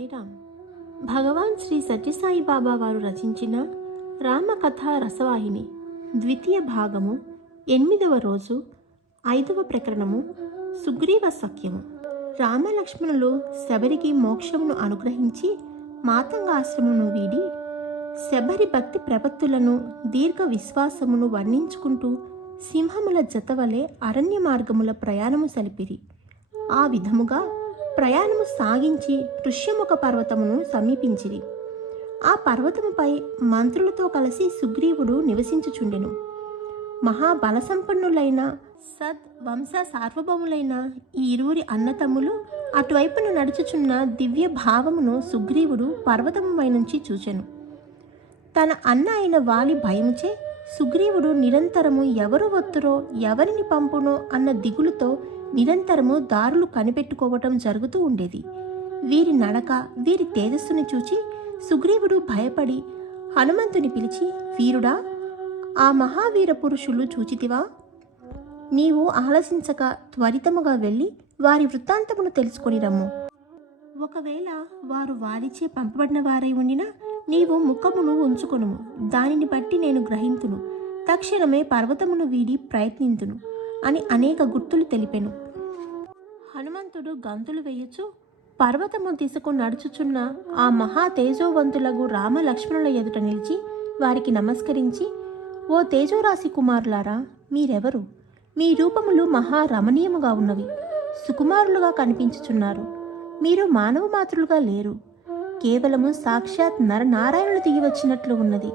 సాయిరామ్ భగవాన్ శ్రీ సత్యసాయి బాబా వారు రచించిన రామకథ రసవాహిని ద్వితీయ భాగము ఎనిమిదవ రోజు ఐదవ ప్రకరణము సుగ్రీవ సఖ్యము. రామలక్ష్మణులు శబరికి మోక్షమును అనుగ్రహించి మాతంగాశ్రమును వీడి శబరి భక్తి ప్రపత్తులను దీర్ఘ విశ్వాసమును వర్ణించుకుంటూ సింహముల జతవలే అరణ్య మార్గముల ప్రయాణము సలిపిరి ఆ విధముగా ప్రయాణము సాగించి ఋష్యముఖ పర్వతమును సమీపించిరి. ఆ పర్వతముపై మంత్రులతో కలిసి సుగ్రీవుడు నివసించుచుండెను. మహాబలసంపన్నులైన సద్ వంశ సార్వభౌములైన ఈ ఇరువురి అన్నతమ్ములు అటువైపున నడుచుచున్న దివ్య భావమును సుగ్రీవుడు పర్వతముపై నుంచి చూచెను. తన అన్న అయిన వాలి భయముచే సుగ్రీవుడు నిరంతరము ఎవరు వత్తురో ఎవరిని పంపునో అన్న దిగులుతో నిరంతరము దారులు కనిపెట్టుకోవటం జరుగుతూ ఉండేది. వీరి నడక వీరి తేజస్సుని చూచి సుగ్రీవుడు భయపడి హనుమంతుని పిలిచి వీరుడా ఆ మహావీర పురుషులు చూచితివా? నీవు ఆలసించక త్వరితముగా వెళ్ళి వారి వృత్తాంతమును తెలుసుకొని రమ్ము. ఒకవేళ వారు వారిచే పంపబడిన వారై ఉండినా నీవు ముఖమును ఉంచుకొనుము. దానిని బట్టి నేను గ్రహింతును. తక్షణమే పర్వతమును వీడి ప్రయత్నింతును. అని అనేక గుర్తులు తెలిపెను. హనుమంతుడు గంతులు వేయచ్చు పర్వతము తీసుకు నడుచుచున్న ఆ మహా తేజోవంతులకు రామలక్ష్మణుల ఎదుట నిలిచి వారికి నమస్కరించి ఓ తేజోరాశి కుమారులారా మీరెవరు? మీ రూపములు మహా రమణీయముగా ఉన్నవి. సుకుమారులుగా కనిపించుచున్నారు. మీరు మానవ మాతృలుగా లేరు. కేవలము సాక్షాత్ నరనారాయణులు దిగి వచ్చినట్లు ఉన్నది.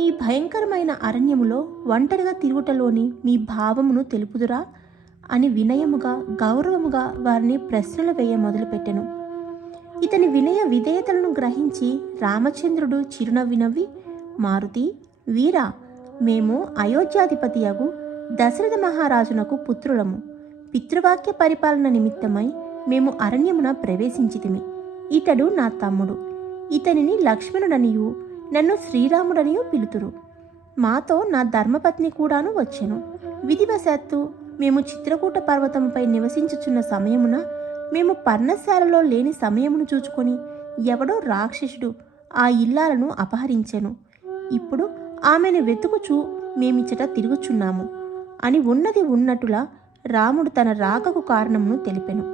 ఈ భయంకరమైన అరణ్యములో ఒంటరిగా తిరుగుటలోని మీ భావమును తెలుపుదురా? అని వినయముగా గౌరవముగా వారిని ప్రశ్నలు వేయ మొదలుపెట్టెను. ఇతని వినయ విధేయతలను గ్రహించి రామచంద్రుడు చిరునవ్వి నవ్వి మారుతి వీరా మేము అయోధ్యాధిపతియగు దశరథ మహారాజునకు పుత్రులము. పితృవాక్య పరిపాలన నిమిత్తమై మేము అరణ్యమున ప్రవేశించితిమి. ఇతడు నా తమ్ముడు. ఇతనిని లక్ష్మణుడనియు. నన్ను శ్రీరాముడనియు పిలుతురు. మాతో నా ధర్మపత్ని కూడాను వచ్చెను. విధివశాత్తు మేము చిత్రకూట పర్వతంపై నివసించుచున్న సమయమున మేము పర్ణశాలలో లేని సమయమును చూచుకొని ఎవడో రాక్షసుడు ఆ ఇల్లాలను అపహరించెను. ఇప్పుడు ఆమెను వెతుకుచూ మేమిచ్చట తిరుగుచున్నాము అని ఉన్నది ఉన్నట్టులా రాముడు తన రాకకు కారణమును తెలిపెను.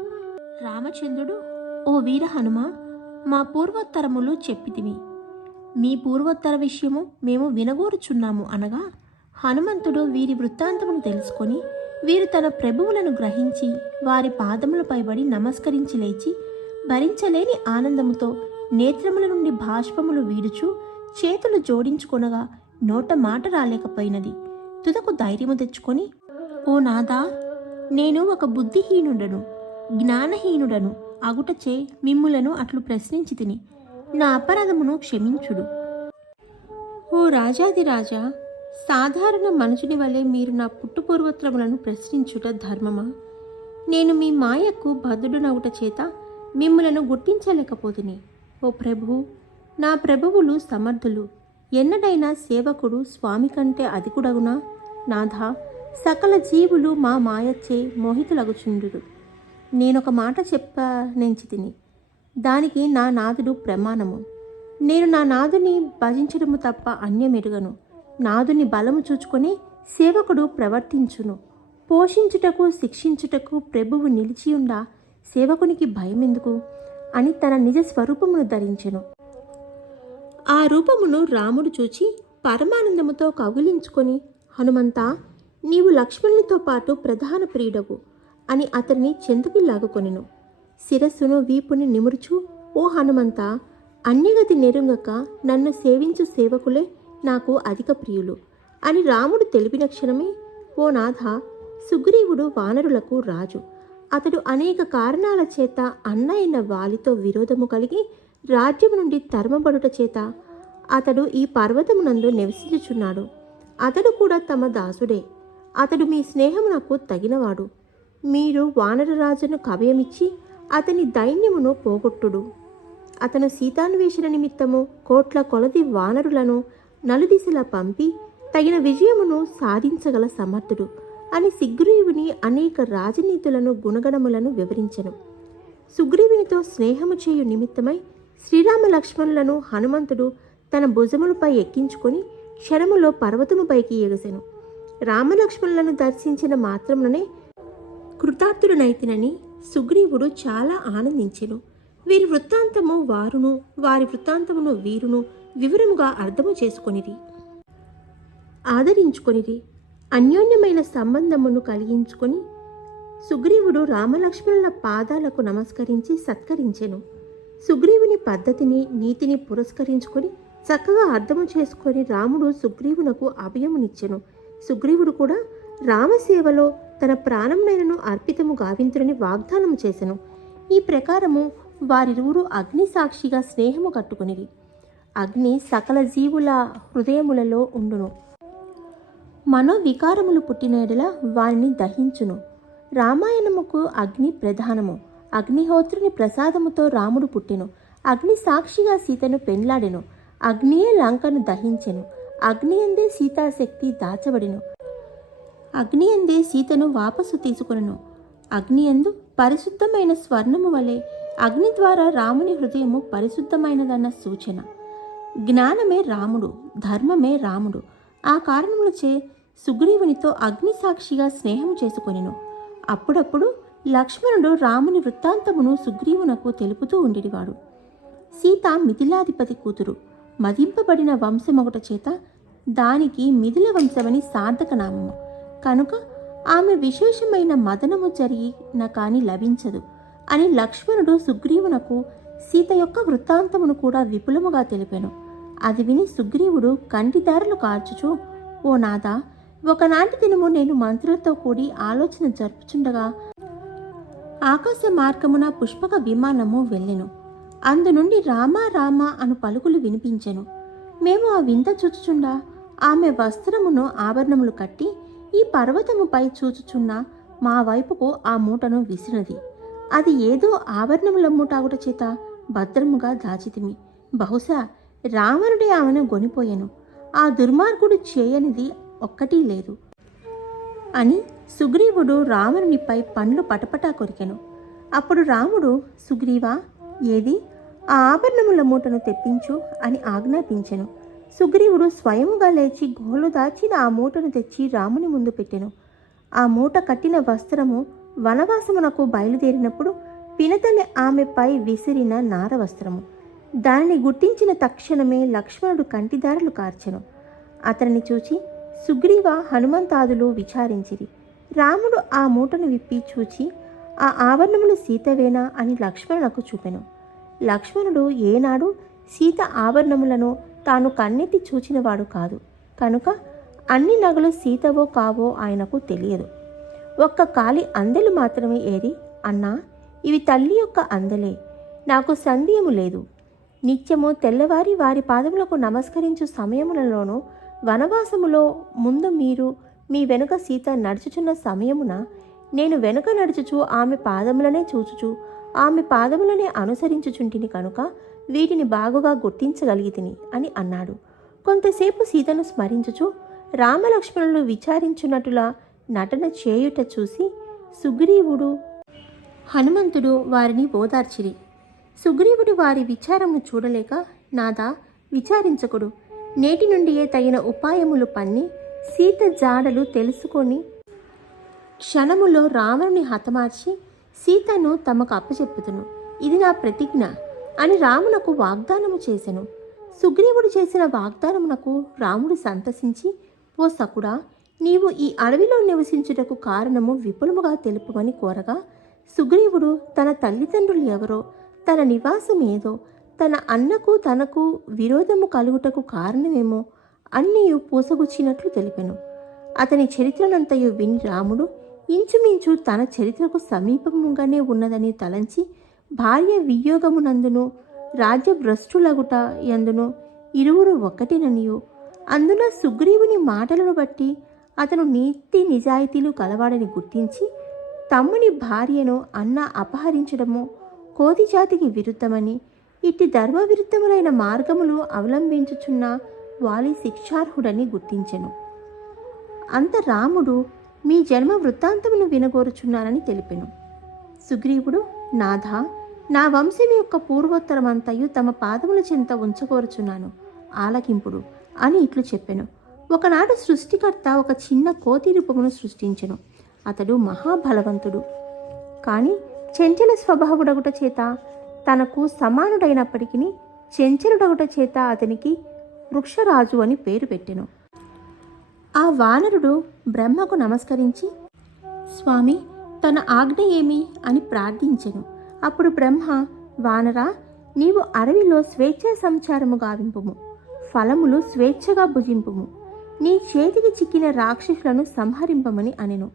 రామచంద్రుడు ఓ వీర హనుమ మా పూర్వోత్తరములు చెప్పితివి. మీ పూర్వోత్తర విషయము మేము వినగోరుచున్నాము అనగా హనుమంతుడు వీరి వృత్తాంతమును తెలుసుకొని వీరు తన ప్రభువులను గ్రహించి వారి పాదములపై పడి నమస్కరించి లేచి భరించలేని ఆనందముతో నేత్రముల నుండి బాష్పములు వీడుచు చేతులు జోడించుకొనగా నోట మాట రాలేకపోయినది. తుదకు ధైర్యము తెచ్చుకొని ఓ నాదా నేను ఒక బుద్ధిహీనుడను జ్ఞానహీనుడను అగుటచే మిమ్ములను అట్లు ప్రశ్నించి తిని నా అపరాధమును క్షమించుడు. ఓ రాజాదిరాజా సాధారణ మనుషుని వలె మీరు నా పుట్టుపూర్వత్రములను ప్రశ్నించుట ధర్మమా? నేను మీ మాయకు భద్రుడునవుట చేత మిమ్మలను గుర్తించలేకపోతుని. ఓ ప్రభు నా ప్రభువులు సమర్థులు. ఎన్నడైనా సేవకుడు స్వామి కంటే అధికుడగునా? నాథ సకల జీవులు మా మాయచ్చే మోహితులగుచుండురు. నేనొక మాట చెప్ప నెంచి తిని దానికి నా నాదుడు ప్రమాణము. నేను నా నాదుని భజించడము తప్ప అన్యమెరుగను. నాదుని బలము చూచుకొని సేవకుడు ప్రవర్తించును. పోషించుటకు శిక్షించుటకు ప్రభువు నిలిచియుండ సేవకునికి భయమెందుకు? అని తన నిజ స్వరూపమును ధరించెను. ఆ రూపమును రాముడు చూచి పరమానందముతో కౌగిలించుకొని హనుమంతా నీవు లక్ష్మణునితో పాటు ప్రధాన ప్రియుడవు అని అతన్ని చెందుకి లాగుకొనెను. శిరస్సును వీపుని నిమురుచు ఓ హనుమంత అన్యగతి నెరుంగక నన్ను సేవించు సేవకులే నాకు అధిక ప్రియులు అని రాముడు తెలిపిన క్షణమే ఓ నాథ సుగ్రీవుడు వానరులకు రాజు. అతడు అనేక కారణాల చేత అన్న వాలితో విరోధము కలిగి రాజ్యం నుండి తరమబడుట చేత అతడు ఈ పర్వతమునందు నివసించుచున్నాడు. అతడు కూడా తమ దాసుడే. అతడు మీ స్నేహమునకు తగినవాడు. మీరు వానరరాజును కభయమిచ్చి అతని దైన్యమును పోగొట్టుడు. అతను సీతాన్వేషణ నిమిత్తము కోట్ల కొలది వానరులను నలుదిశలా పంపి తగిన విజయమును సాధించగల సమర్థుడు అని సుగ్రీవుని అనేక రాజనీతులను గుణగణములను వివరించను. సుగ్రీవునితో స్నేహము చేయు నిమిత్తమై శ్రీరామ లక్ష్మణులను హనుమంతుడు తన భుజములపై ఎక్కించుకొని క్షణములో పర్వతముపైకి ఎగసెను. రామలక్ష్మణులను దర్శించిన మాత్రముననే కృతార్థుడనైతినని సుగ్రీవుడు చాలా ఆనందించెను. వీరి వృత్తాంతము వారును వారి వృత్తాంతమును వీరును వివరముగా అర్థము చేసుకొనిది ఆదరించుకొనిరి. అన్యోన్యమైన సంబంధమును కలిగించుకొని సుగ్రీవుడు రామలక్ష్మణుల పాదాలకు నమస్కరించి సత్కరించెను. సుగ్రీవుని పద్ధతిని నీతిని పురస్కరించుకొని చక్కగా అర్థము చేసుకొని రాముడు సుగ్రీవునకు అభయమునిచ్చెను. సుగ్రీవుడు కూడా రామసేవలో తన ప్రాణంనైనను అర్పితము గావింతుని వాగ్దానము చేసెను. ఈ ప్రకారము వారిరువురు అగ్ని సాక్షిగా స్నేహము కట్టుకునివి అగ్ని సకల జీవుల హృదయములలో ఉండును. మనోవికారములు పుట్టినడల వారిని దహించును. రామాయణముకు అగ్ని ప్రధానము. అగ్నిహోత్రుని ప్రసాదముతో రాముడు పుట్టెను. అగ్ని సాక్షిగా సీతను పెండ్లాడెను. అగ్నియే లంకను దహించెను. అగ్నియందే సీతాశక్తి దాచబడెను. అగ్నియందే సీతను వాపసు తీసుకొనెను. అగ్నియందు పరిశుద్ధమైన స్వర్ణము వలె అగ్ని ద్వారా రాముని హృదయము పరిశుద్ధమైనదన్న సూచన. జ్ఞానమే రాముడు ధర్మమే రాముడు. ఆ కారణములచే సుగ్రీవునితో అగ్ని సాక్షిగా స్నేహం చేసుకొనెను. అప్పుడప్పుడు లక్ష్మణుడు రాముని వృత్తాంతమును సుగ్రీవునకు తెలుపుతూ ఉండేవాడు సీత మిథిలాధిపతి కూతురు. మదింపబడిన వంశమొకట చేత దానికి మిథిల వంశమని సార్థక నామము కనుక ఆమె విశేషమైన మదనము జరిగిన కాని లభించదు అని లక్ష్మణుడు సుగ్రీవునకు సీత యొక్క వృత్తాంతమును కూడా విపులముగా తెలిపాను. అది విని సుగ్రీవుడు కంటిదారులు కార్చుచు ఓ నాదా ఒకనాటి దినము నేను మంత్రులతో కూడి ఆలోచన జరుపుచుండగా ఆకాశ మార్గమున పుష్పక విమానము వెళ్ళెను. అందు నుండి రామా రామా అను పలుకులు వినిపించెను. మేము ఆ వింత చూచుచుండా ఆమె వస్త్రమును ఆభరణములు కట్టి ఈ పర్వతముపై చూచుచున్న మా వైపుకు ఆ మూటను విసిరినది. అది ఏదో ఆభరణముల మూటాగుట చేత భద్రముగా దాచితిమి. బహుశా రావణుడే ఆమెను గొనిపోయెను ఆ దుర్మార్గుడు చేయనిది ఒక్కటీ లేదు. అని సుగ్రీవుడు రావణునిపై పండ్లు పటపటా కొరికెను. అప్పుడు రాముడు సుగ్రీవా ఏది? ఆ ఆభరణముల మూటను తెప్పించు అని ఆజ్ఞాపించెను. సుగ్రీవుడు స్వయముగా లేచి గోలు దాచిన ఆ మూటను తెచ్చి రాముని ముందు పెట్టెను. ఆ మూట కట్టిన వస్త్రము వనవాసమునకు బయలుదేరినప్పుడు పినతల్లి ఆమెపై విసిరిన నార వస్త్రము. దానిని గుర్తించిన తక్షణమే లక్ష్మణుడు కంటిదారులు కార్చెను. అతనిని చూచి సుగ్రీవ హనుమంతాదులు విచారించిరి. రాముడు ఆ మూటను విప్పి చూచి ఆ ఆభరణములు సీతవేనా అని లక్ష్మణులకు చూపెను. లక్ష్మణుడు ఏనాడు సీత ఆభరణములను తాను కన్నెత్తి చూచినవాడు కాదు. కనుక అన్ని నగలు సీతవో కావో ఆయనకు తెలియదు. ఒక్క కాలి అందెలు మాత్రమే ఏరి అన్నా ఇవి తల్లి యొక్క అందలే. నాకు సందేహము లేదు. నిత్యము తెల్లవారి వారి పాదములకు నమస్కరించు సమయములలోనూ వనవాసములో ముందు మీరు మీ వెనుక సీత నడుచుచున్న సమయమున నేను వెనుక నడుచుచు ఆమె పాదములనే చూచుచు ఆమె పాదములనే అనుసరించుచుంటిని కనుక వీటిని బాగుగా గుర్తించగలిగితిని అని అన్నాడు. కొంతసేపు సీతను స్మరించుచు రామలక్ష్మణులు విచారించున్నట్టులా నటన చేయుట చూసి సుగ్రీవుడు హనుమంతుడు వారిని ఓదార్చిరి. సుగ్రీవుడు వారి విచారమును చూడలేక నాదా విచారించకుడు. నేటి నుండియే తగిన ఉపాయములు పన్ని సీత జాడలు తెలుసుకొని క్షణములో రావణుని హతమార్చి సీతను తమకు అప్పచెప్పుతును ఇది నా ప్రతిజ్ఞ. అని రామునకు వాగ్దానము చేసెను. సుగ్రీవుడు చేసిన వాగ్దానమునకు రాముడు సంతసించి ఓ సకుడా నీవు ఈ అడవిలో నివసించుటకు కారణము విపులముగా తెలుపుమని కోరగా సుగ్రీవుడు తన తల్లిదండ్రులు ఎవరో తన నివాసం ఏదో తన అన్నకు తనకు విరోధము కలుగుటకు కారణమేమో అన్నీయు పూసగుచ్చినట్లు తెలిపెను. అతని చరిత్రనంతయు విని రాముడు ఇంచుమించు తన చరిత్రకు సమీపముగానే ఉన్నదని తలంచి భార్య వియోగమునందును రాజ్యభ్రష్టులగుట యందును ఇరువురు ఒకటిననియు. అందున సుగ్రీవుని మాటలను బట్టి అతను నీతి నిజాయితీలు కలవాడని గుర్తించి తమ్ముని భార్యను అన్న అపహరించడము కోతి జాతికి విరుద్ధమని ఇట్టి ధర్మ విరుద్ధములైన మార్గములు అవలంబించుచున్న వాలి శిక్షార్హుడని గుర్తించెను. అంత రాముడు మీ జన్మ వృత్తాంతమును వినగోరుచున్నానని తెలిపెను. సుగ్రీవుడు నాథ! నా వంశం యొక్క పూర్వోత్తరమంతయు తమ పాదముల చెంత ఉంచగోరుచున్నాను. ఆలకింపుడు అని ఇట్లు చెప్పెను. ఒకనాడు సృష్టికర్త ఒక చిన్న కోతి రూపమును సృష్టించెను. అతడు మహాబలవంతుడు. కానీ చెంచల స్వభావుడగుట చేత తనకు సమానుడైనప్పటికీ చెంచలుడగుట చేత అతనికి వృక్షరాజు అని పేరు పెట్టెను. ఆ వానరుడు బ్రహ్మకు నమస్కరించి స్వామి తన ఆజ్ఞ ఏమి? అని ప్రార్థించెను. అప్పుడు బ్రహ్మ వానరా నీవు అడవిలో స్వేచ్ఛ సంచారము గావింపుము. ఫలములు స్వేచ్ఛగా భుజింపుము. నీ చేతికి చిక్కిన రాక్షసులను సంహరింపమని అనెను.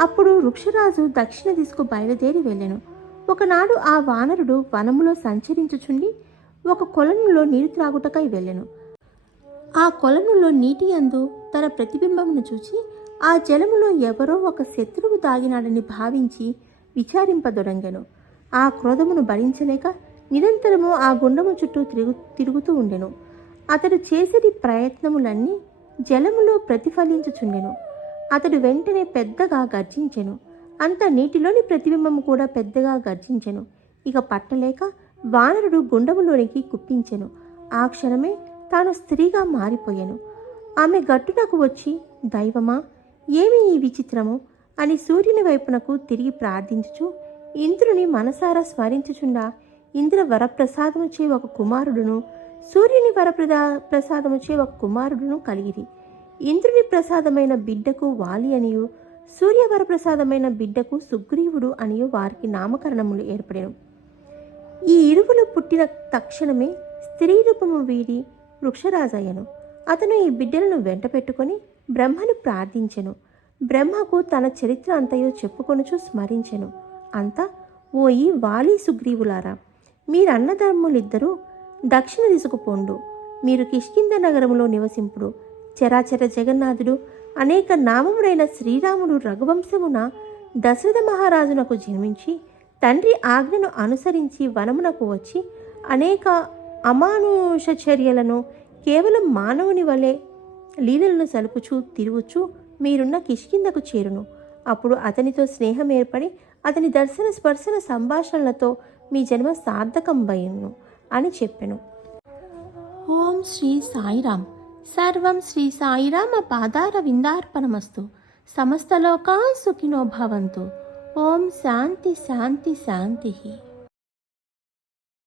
అప్పుడు వృక్షరాజు దక్షిణ దిశకు బయలుదేరి వెళ్ళెను. ఒకనాడు ఆ వానరుడు వనములో సంచరించుచుండి ఒక కొలనులో నీరు త్రాగుటకై వెళ్ళెను. ఆ కొలనులో నీటి అందు తన ప్రతిబింబమును చూచి ఆ జలములో ఎవరో ఒక శత్రువు తాగినాడని భావించి విచారింపదొడంగెను ఆ క్రోధమును భరించలేక నిరంతరము ఆ గుండము చుట్టూ తిరుగు తిరుగుతూ ఉండెను. అతడు చేసేటి ప్రయత్నములన్నీ జలములో ప్రతిఫలించుచుండెను. అతడు వెంటనే పెద్దగా గర్జించెను. అంత నీటిలోని ప్రతిబింబము కూడా పెద్దగా గర్జించెను. ఇక పట్టలేక వానరుడు గుండములోనికి కుప్పించెను. ఆ క్షణమే తాను స్త్రీగా మారిపోయాను. ఆమె గట్టునకు వచ్చి దైవమా ఏమి ఈ విచిత్రము అని సూర్యుని వైపునకు తిరిగి ప్రార్థించుచు ఇంద్రుని మనసారా స్మరించుచుండా. ఇంద్ర వరప్రసాదముచే ఒక కుమారుడును సూర్యుని వరప్రదా ప్రసాదముచే ఒక కుమారుడును కలిగిరి. ఇంద్రుని ప్రసాదమైన బిడ్డకు వాలి అనియు సూర్యవరప్రసాదమైన బిడ్డకు సుగ్రీవుడు అనియు వారికి నామకరణములు ఏర్పడెను. ఈ ఇరువులు పుట్టిన తక్షణమే స్త్రీ రూపము వీడి వృక్షరాజయ్యను. అతను ఈ బిడ్డలను వెంట పెట్టుకొని బ్రహ్మను ప్రార్థించెను. బ్రహ్మకు తన చరిత్ర అంతయో చెప్పుకొనుచు స్మరించెను. అంతా ఓయి వాలి సుగ్రీవులారా. మీరన్నదమ్ములిద్దరూ దక్షిణ దిశకు పోండు. మీరు కిష్కింద నగరంలో నివసింపుడు. చరాచర జగన్నాథుడు అనేక నామముడైన శ్రీరాముడు రఘువంశమున దశరథ మహారాజునకు జన్మించి తండ్రి ఆజ్ఞను అనుసరించి వనమునకు వచ్చి అనేక అమానుష చర్యలను కేవలం మానవుని వలె లీలలను సలుపుచూ తిరుగుచూ మీరున్న కిష్కిందకు చేరును. అప్పుడు అతనితో స్నేహం ఏర్పడి అతని దర్శన స్పర్శన సంభాషణలతో మీ జన్మ సార్థకంబయ్యను అని చెప్పెను. ఓం శ్రీ సాయిరామ్ సర్వం శ్రీ సాయిరామ పాదార విందార్పణమస్తు సమస్తలోకా సుఖినో భవంతు. ఓం శాంతి శాంతి శాంతి.